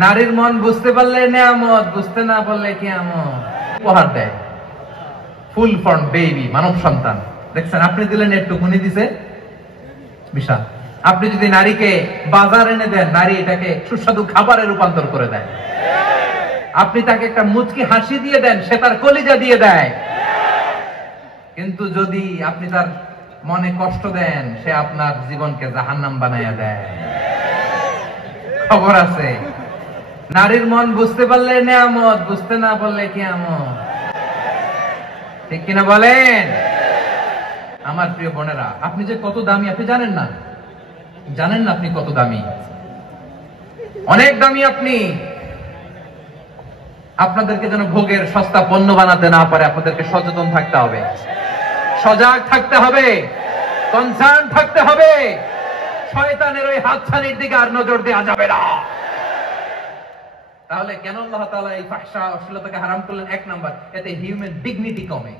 নারীর মন বুঝতে পারলে নেয়ামত, বুঝতে না পারলে কিয়ামত। উপহার দেয় ফুল ফর্ম বেবি, মানব সন্তান। দেখছেন, আপনি দিলেন একটুকুনি, দিছে বিশাল। আপনি যদি নারীকে বাজার এনে দেন, নারী এটাকে সুস্বাদু খাবারে রূপান্তর করে দেয়। আপনি তাকে একটা মুচকি হাসি দিয়ে দেন, সে তার কলিজা দিয়ে দেয়। কিন্তু যদি আপনি তার মনে কষ্ট দেন, সে আপনার জীবনকে জাহান্নাম বানাইয়া দেয়। খবর আছে। নারীর মন বুঝতে পারলে নেয়ামত, বুঝতে না পারলে কিয়ামত। ঠিক কিনা বলেন? আমার প্রিয় বোনেরা, আপনি যে কত দামি আপনি জানেন না। জানেন না আপনি কত দামি? অনেক দামি আপনি। আপনাদেরকে যেন ভোগের সস্তা পণ্য বানাতে না পারে, আপনাদেরকে সচেতন থাকতে হবে, সজাগ থাকতে হবে, কনসার্ন থাকতে হবে। শয়তানের ওই হাতছানির দিকে আর নজর দেওয়া যাবে না। তাহলে কেন আল্লাহ তাআলা এই ফাহশা অশ্লীলতাকে হারাম করলেন? এক নাম্বার, এতে হিউম্যান ডিগনিটি কমে।